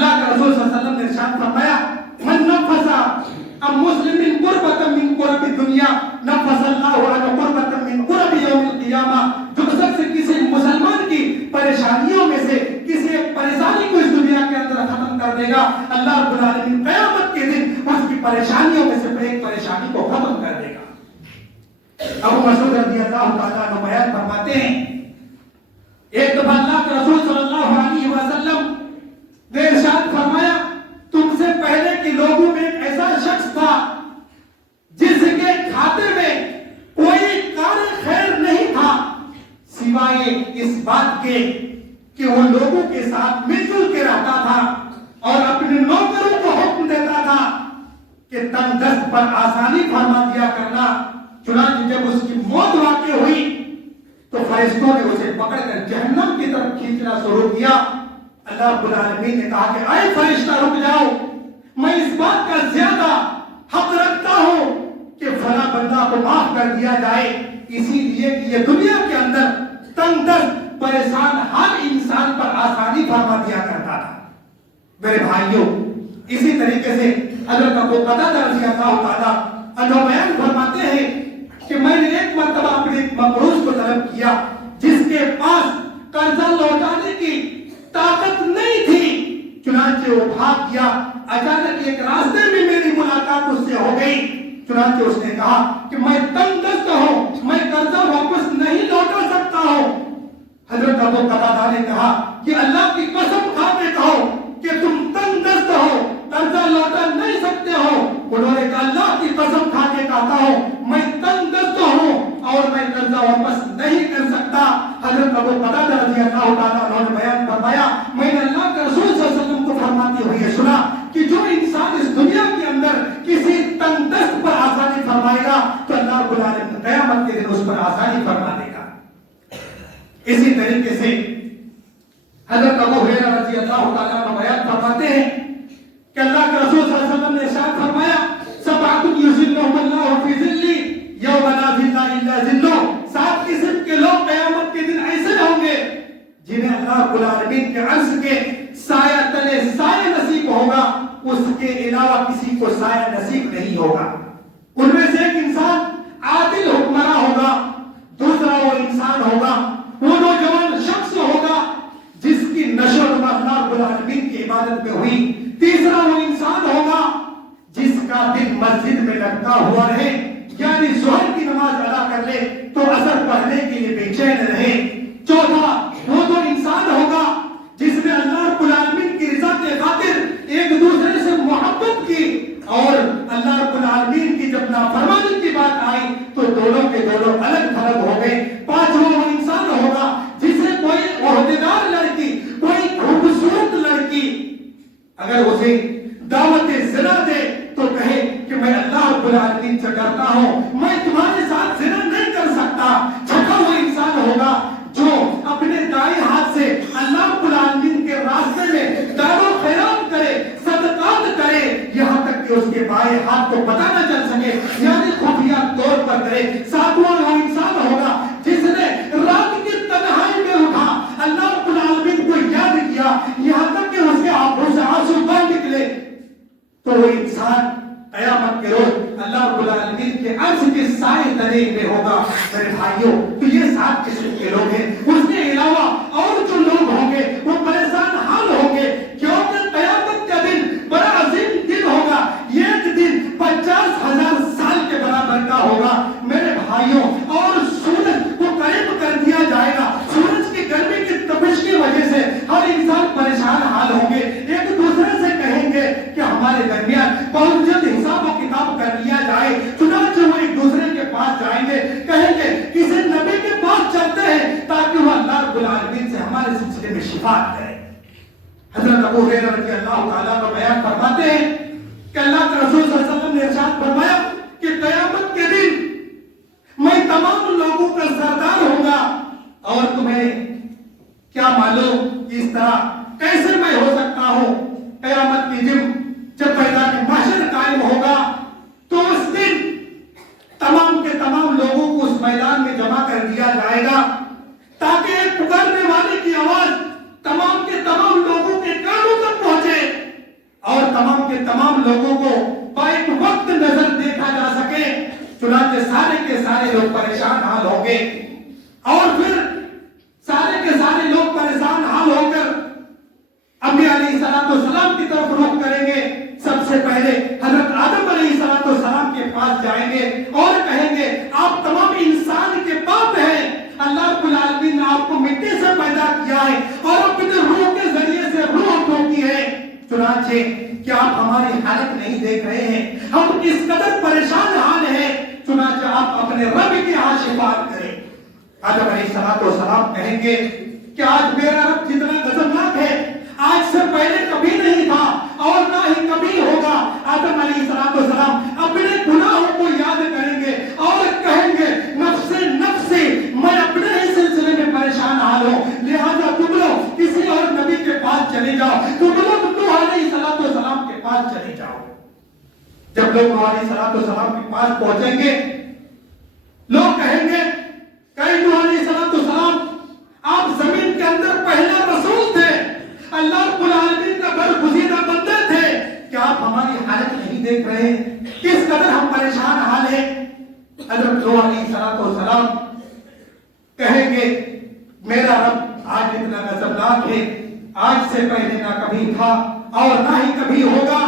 اللہ کے رسول صلی اللہ علیہ وسلم نے ارشاد فرمایا من نفس ام مسلم قربۃ من قرب الدنیا نفس اللہ عنہ قربۃ من قرب یوم القیامہ، جو شخص کسی مسلمان کی پریشانیوں میں سے کسی ایک پریشانی کو اس دنیا کے اندر ختم کر دے گا، اللہ رب العالمین قیامت کے دن اس کی پریشانیوں میں سے ایک پریشانی کو ختم کر دے گا۔ ابو مسعود رضی اللہ تعالیٰ عنہ بیان فرماتے ہیں ایک دفعہ اللہ کے رسول صلی اللہ علیہ وسلم نے ارشاد فرمایا تم سے پہلے کے لوگوں میں ایک ایسا شخص تھا جس کے کھاتے میں کوئی کار خیر نہیں تھا سوائے اس بات کے کہ وہ لوگوں کے ساتھ مل جل کے رہتا تھا اور اپنے نوکروں کو حکم دیتا تھا کہ تنگ دست پر آسانی فرما دیا کرنا۔ چنانچہ جب اس کی موت واقع ہوئی تو فرشتوں نے اسے پکڑ کر جہنم کی طرف کھینچنا شروع کیا۔ اللہ رب العالمین نے کہا کہ اے فرشتہ رک جاؤ، میں اس بات کا زیادہ حق رکھتا ہوں کہ فلاں بندہ کو معاف کر دیا جائے، اسی لیے کہ یہ دنیا کے اندر تنگ دست پریشان ہر انسان پر آسانی فرما دیا کرتا تھا۔ میرے بھائیوں، اسی طریقے سے حضرت ابو قتادہ رضی اللہ تعالیٰ عنہ بیان فرماتے ہیں کہ میں نے ایک مرتبہ اپنے ایک مقروض کو طلب کیا جس کے پاس قرضہ لوٹانے کی طاقت نہیں تھی، چنانچہ وہ بھاگ گیا۔ اچانک ایک راستے میں میری ملاقات اس سے ہو گئی، چنانچہ اس نے کہا کہ میں تنگ دست ہوں، میں قرضہ واپس نہیں لوٹا سکتا ہوں۔ حضرت ابو قتادہ نے کہا کہ اللہ کی قسم کھا کے کہو کہ تم تنگ دست ہو، قرضہ لوٹا نہیں سکتے ہو۔ انہوں نے کہا اللہ کی قسم کھا کے کہتا ہوں میں تنگ دست ہوں اور میں قرضہ واپس نہیں کر سکتا۔ حضرت ابو قتادہ رضی اللہ تعالیٰ عنہ نے بیان فرمایا میں نے اللہ کے رسول صلی اللہ علیہ وسلم کو فرماتے ہوئے سنا کہ جو انسان اس دنیا کے اندر کسی تنگ دست پر آسانی فرمائے گا تو اللہ رب العالمین قیامت کے دن اس پر آسانی فرما دے گا۔ اسی طریقے سے حضرت ابو ہریرہ رضی اللہ تعالیٰ عنہ بیان فرماتے ہیں کہ اللہ کے رسول صلی اللہ علیہ وسلم نے ارشاد فرمایا سبعۃ یظلهم اللہ فی ظلہ یوم لا ظل الا ظلہ، 7 قسم کے لوگ قیامت کے دن ایسے ہوں گے جنہیں اللہ رب العالمین کے عرش کے سایہ تلے سایہ نصیب ہوگا، اس کے علاوہ کسی کو سایہ نصیب نہیں ہوگا۔ ان میں سے ایک انسان عادل حکمراں ہوگا، دوسرا وہ انسان ہوگا، وہ نوجوان شخص ہوگا جس کی نشو و نما اللہ رب العالمین کی عبادت میں ہوئی، تیسرا وہ انسان ہوگا جس کا دل مسجد میں لگتا ہوا رہے، یعنی ظہر کی نماز ادا کر لے تو عصر پڑھنے کے لیے بے چین رہے، چوتھا وہ تو انسان ہوگا جس نے اللہ رب العالمین کی رضا کے خاطر ایک دوسرے سے محبت کی اور اللہ رب العالمین کی جب نافرمانی کی بات آئی تو دونوں کے دونوں الگ تھلگ ہو گئے، پانچواں وہ انسان ہوگا جسے کوئی عہدیدار لڑکی، کوئی خوبصورت لڑکی اگر اسے دعوت زنا دے تو کہے کہ میں اللہ رب العالمین سے ڈرتا ہوں، میں تمہارے ساتھ زنا نہیں کر سکتا۔ چھٹا وہ انسان ہوگا جو اپنے دائیں ہاتھ سے اللہ رب العالمین کے راستے میں دار و خیرات کرے، صدقات کرے، یہاں تک کہ اس کے بائیں ہاتھ کو پتہ نہ چل سکے، یعنی خفیہ طور پر کرے۔ ساتواں وہ انسان ہوگا جس نے رات کی تنہائی میں اٹھا اللہ رب العالمین کو یاد کیا، یہاں تک کہ اس کے آنکھوں سے آنسو بہہ نکلے، تو وہ انسان قیامت کے روز اللہ رب العالمین کے عرش کے سائے تلے میں ہوگا۔ میرے بھائیوں، تو یہ 7 قسم کے لوگ ہیں، اس کے علاوہ اور جو لوگ ہوں گے وہ پریشان حال ہوں گے، کیونکہ قیامت کا دن بڑا عظیم دن ہوگا، ایک دن 50,000 سال کے برابر کا ہوگا۔ میرے بھائیوں، اور سورج کو قریب کر دیا جائے گا، سورج کی گرمی کی تپش کی وجہ سے ہر انسان پریشان حال ہوں گے، ایک دوسرے سے کہیں گے کہ ہمارے درمیان بہت جلد حساب و کتاب کر لیا جائے، چنانچہ وہ ایک دوسرے کے پاس جائیں گے، کہیں گے کسی نبی کے پاس چلتے ہیں تاکہ وہ اللہ رب العالمین سے ہمارے سلسلے میں شفاعت کرے۔ حضرت ابو ہریرہ رضی اللہ تعالیٰ عنہ بیان فرماتے ہیں کہ اللہ کے رسول صلی اللہ علیہ وسلم نے ارشاد فرمایا کہ قیامت کے دن میں تمام لوگوں کا سردار ہوں گا، اور تمہیں کیا معلوم اس طرح کیسے میں ہو سکتا ہوں؟ قیامت کی دن جب میدان محشر قائم ہوگا تو اس دن تمام کے تمام لوگوں کو اس میدان میں جمع کر دیا جائے گا تاکہ ایک پکارنے والے کی آواز تمام کے تمام لوگوں کے کانوں تک پہنچے کے تمام لوگوں کو بیک وقت نظر دیکھا جا سکے، چنانچہ سارے کے سارے لوگ پریشان حال ہوں گے، اور پھر سارے کے سارے لوگ پریشان حال ہو کر انبیاء علیہ السلام کی طرف رخ کریں گے۔ سب سے پہلے حضرت آدم علیہ السلام کے پاس جائیں گے اور کہیں گے آپ تمام انسان کے باپ ہیں، اللہ رب العالمین نے آپ کو مٹی سے پیدا کیا ہے اور اپنے روح کے ذریعے سے روح ٹھوکی ہے، چنانچہ کیا آپ ہماری حالت نہیں دیکھ رہے ہیں، ہم اس قدر پریشان حال ہیں، چنانچہ آپ اپنے رب کی یہاں شفاعت کریں۔ آدم علیہ السلام کہیں گے کہ آج میرا رب جتنا غضبناک ہے آج سے پہلے کبھی نہیں تھا اور نہ ہی کبھی ہوگا۔ آدم علیہ السلام اپنے گناہوں کو یاد کریں گے اور کہیں گے نفس میں اپنے ہی سلسلے میں پریشان حال ہوں، لہذا تم لوگ کسی اور نبی کے پاس چلے جاؤ، تم لوگ نوح علیہ السلام کے پاس چلے جاؤ۔ جب لوگ نوح علیہ السلام کے پاس پہنچیں گے، لوگ کہیں گے کہ نوح علیہ السلام آپ زمین کے اندر پہلا رسول تھے، اللہ رب العالمین کا برگزیدہ بندے تھے، کیا آپ ہماری حالت نہیں دیکھ رہے کس قدر ہم پریشان حال ہیں؟ حضرت نوح علیہ السلام کہیں گے میرا رب آج اتنا غضبناک ہے، آج سے پہلے نہ کبھی تھا اور نہ ہی کبھی ہوگا۔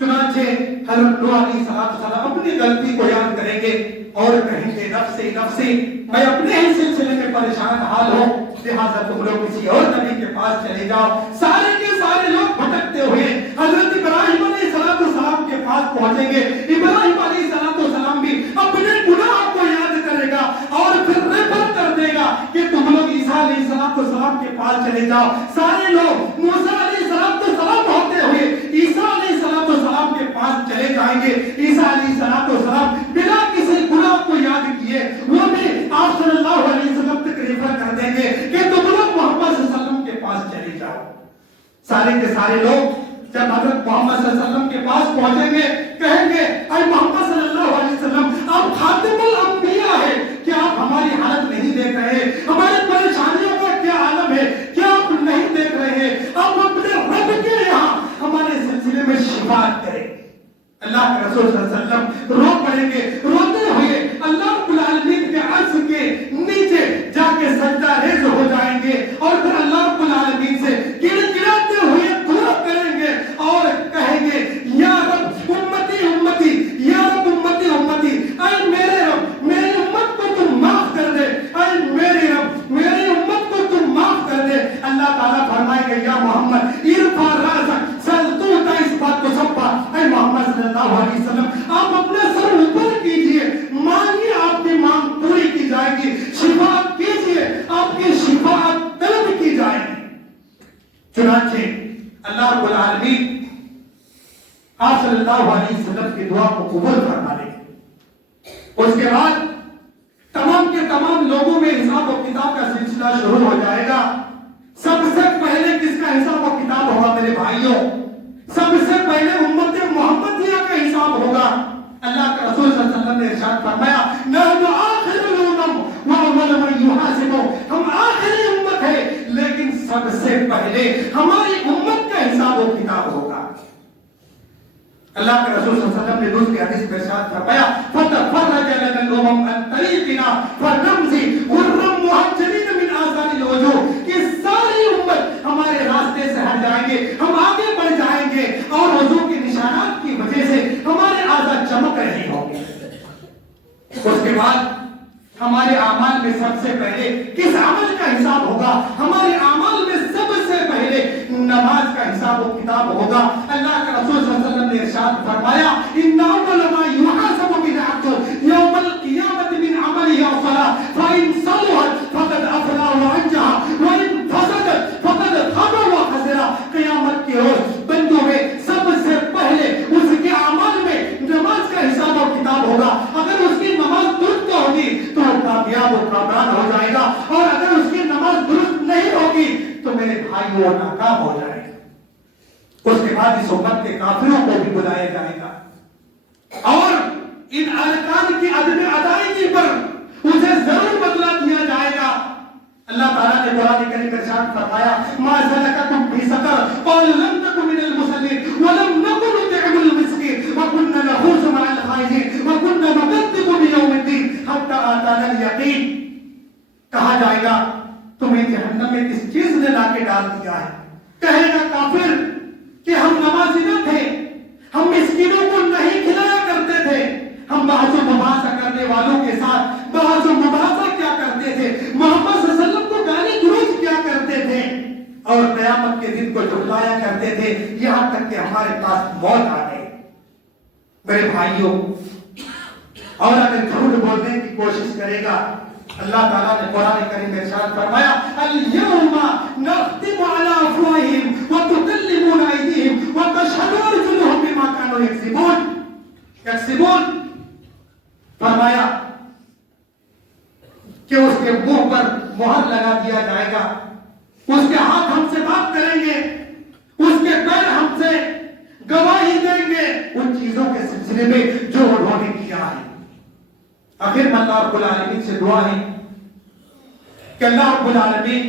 چنانچہ حضرت نوح علیہ السلام اپنی غلطی کو یاد کریں گے اور کہیں گے نفسی میں اپنے ہی سلسلے میں پریشان حال ہوں، لہذا تم لوگ کسی اور نبی کے پاس چلے جاؤ۔ سارے کے سارے لوگ بھٹکتے ہوئے حضرت ابراہیم علیہ السلام کے پاس پہنچیں گے۔ ابراہیم علیہ السلام بھی اپنے گناہوں کو یاد کرے گا اور پھر ریفر کر دے گا کہ تم لوگ عیسیٰ علیہ السلام کے پاس چلے جاؤ۔ سارے لوگ موسیٰ علیہ السلام ہوتے ہوئے عیسیٰ علیہ السلام کے پاس چلے جائیں گے۔ عیسیٰ علیہ السلام بلا کسی گناہ کو یاد کیے وہ بھی آپ صلی اللہ علیہ وسلم تک ریفر کر دیں گے کہ تم لوگ محمد صلی اللہ علیہ وسلم کے پاس چلے جاؤ۔ سارے کے سارے لوگ جب حضرت محمد صلی اللہ علیہ وسلم کے پاس پہنچیں گے کہیں گے اے محمد صلی اللہ علیہ وسلم آپ خاتم الانبیاء ہیں، کیا آپ ہماری حالت نہیں دیکھ رہے، ہماری پریشانیوں کا کیا عالم ہے، کیا آپ نہیں دیکھ رہے، آپ اپنے رب کے یہاں ہمارے سلسلے میں شفاعت کریں۔ اللہ کے رسول صلی اللہ علیہ وسلم رو پڑیں گے، روتے ہوئے اللہ رب العالمین کے عرش کے نیچے جا کے سجدہ ریز ہو جائیں گے اور پھر اللہ رب العالمین سے گڑگڑاتے ہوئے دعا کریں گے اور کہیں گے یا رب امتی امتی، یا رب امتی امتی، اے میرے رب میری امت کو تم معاف کر دے، اے میرے رب میری امت کو تم معاف کر دے۔ اللہ تعالیٰ فرمائے گا یا محمد ارفع راسک سلطوتا اس بات کو سبا، اے محمد صلی اللہ علیہ وسلم آپ اپنے سر اوپر کیجئے، مانگیے آپ کی مانگ پوری کی جائے گی، شفاعت کیجئے آپ کی شفاعت طلب کی جائے گی۔ چنانچہ اللہ رب العالمین آپ صلی اللہ علیہ وسلم کی دعا کو قبول فرما لے گے۔ اس کے بعد تمام کے تمام لوگوں میں حساب و کتاب کا سلسلہ شروع ہو جائے گا۔ سب سے پہلے کس کا حساب و کتاب ہوگا میرے بھائیوں؟ سب سے پہلے امت محمدیہ کا حساب ہوگا۔ اللہ کے رسول صلی اللہ علیہ وسلم نے ارشاد فرمایا نحن آخر الامم واول من یحاسب، ہم آخری امت ہے لیکن سب سے پہلے ہماری امت کا حساب و کتاب ہوگا۔ اللہ کے رسول صلی اللہ علیہ وسلم نے دوسری حدیث میں ارشاد فرمایا فتفرج لنا الامم عن طریقنا فنمضي غرا محجلین من آثار الوجوہ، کہ ساری امت ہمارے راستے سے ہٹ جائیں گے، ہم آگے بڑھ جائیں گے اور وضو کے نشانات کی وجہ سے ہمارے اعضاء چمک رہے ہوں گے۔ اس کے بعد ہمارے اعمال میں سب سے پہلے کس عمل کا حساب ہوگا؟ ہمارے اعمال میں سب سے پہلے نماز کا حساب و کتاب ہوگا۔ اللہ کے رسول صلی اللہ علیہ وسلم نے ارشاد فرمایا ان اول ما يحاسب به العبد يوم القيامة من عمله الصلاة فإن صلحت فقد أفلح وأنجح وإن فسدت فقد خاب وخسر۔ قیامت کے روز بندوں میں سب سے پہلے اس کے اعمال میں نماز کا حساب و کتاب ہوگا۔ اگر اس کی نماز درست ہوگی تو وہ کامیاب و کامران ہو جائے گا اور اگر اس کی نماز درست نہیں ہوگی تو میرے بھائی وہ ناکام ہو جائے گا۔ اس کے بعد اس امت کے کافروں کو بھی بلایا جائے گا اور ان ارکان کی عدم ادائیگی پر اسے ضرور بدلہ دیا جائے گا۔ اللہ تعالیٰ نے قرآن کریم میں ارشاد فرمایا ما سلککم فی سقر قالوا لم نکن من المصلین ولم نکن گے یہاں تک کہ ہمارے پاس موت آ گئے۔ میرے بھائیوں، اور اگر جھوٹ بولنے کی کوشش کرے گا، اللہ تعالیٰ نے قرآن کریم میں ارشاد فرمایا اليوم نختم على افواہہم وتکلمنا ایدیہم وتشہد ارجلہم بما كانوا یکسبون، فرمایا کہ اس کے منہ پر مہر لگا دیا جائے گا، اس کے ہاتھ ہم سے بات کریں گے، اس کے پیر ہم سے گواہی دیں گے ان چیزوں کے سلسلے میں جو انہوں نے کیا ہے۔ آخر میں اللہ رب العالمین سے دعا ہے کہ اللہ رب العالمین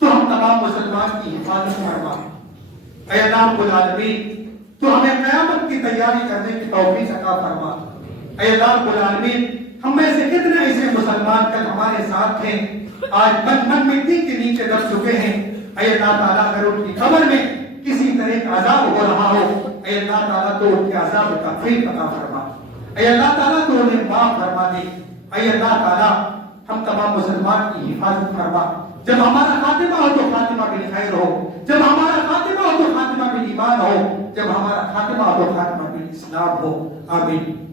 تو ہم تمام مسلمان کی حفاظت فرما، اے اللہ رب العالمین تو ہمیں قیامت کی تیاری کرنے کی توفیق عطا فرما، اے اللہ رب العالمین ہم میں سے کتنے ایسے مسلمان کل ہمارے ساتھ تھے آج من مٹی کے نیچے دب چکے ہیں، اے اللہ تعالیٰ اگر ان کی قبر میں کسی طرح کا عذاب ہو رہا ہو، اے اللہ تعالیٰ تو ان کے عذاب کا تخفیف عطا فرما، اے اللہ تعالیٰ تو انہیں معاف فرما دے، اے اللہ تعالیٰ ہم تمام مسلمان کی حفاظت فرما، جب ہمارا خاتمہ ہو تو خاتمہ بالخیر ہو، جب ہمارا خاتمہ ہو تو خاتمہ بالایمان ہو، جب ہمارا خاتمہ ہو تو خاتمہ بالاسلام ہو، آمین۔